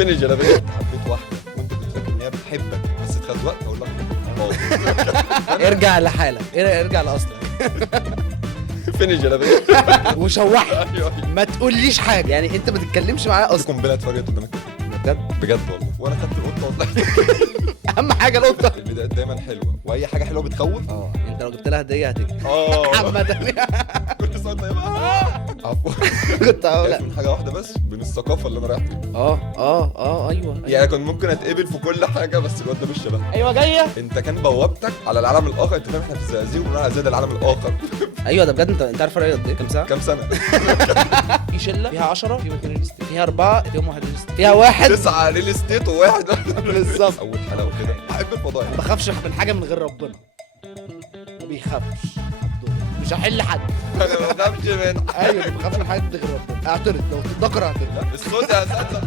فينيش انا بجد حبيت واحده وانت كنت فاكر ان هي بتحبك بس خد وقت اقول لك ارجع لحالك، ارجع لاصلك فينيش انا بجد وشوحها. ايوه ما تقوليش حاجه، يعني انت ما تتكلمش معايا اصلا قنبله اتفرجت قدامك بجد. بجد والله وانا خدت القطه وطلعت. اهم حاجه القطه. البدايات دايما حلوه واي حاجه حلوه بتخوف. انت لو جبت لها هديه هتجري عامه. كنت سؤال طيب عفوا كنت هقول من حاجه واحده بس من الثقافه اللي انا رايح فيها. ايوه يعني كنت ممكن اتقبل في كل حاجه بس الواد ده مش شبهها. ايوه جايه. انت كان بوابتك على العالم الاخر. انت فاهم احنا في الزقازيق وبنروح على زاد العالم الاخر. ايوه ده بجد. انت عارف فرق قد ايه؟ كام ساعه؟ كام سنه؟ في شله فيها 10 فيهم 2 ريل استيت، فيها 4 فيهم 1 ريل استيت، فيها واحد 9 ريل استيت وواحد بالظبط. اول حلقه وكده بحب الفضايح. ما بخافش من حاجه من غير ربنا، ما بيخافش. مش هحل حد. انا ما بخافش من ايوه ما بخافش من حد غير ربنا. اعترض لو تتذكر اعترض. الصوت يا اساتذه.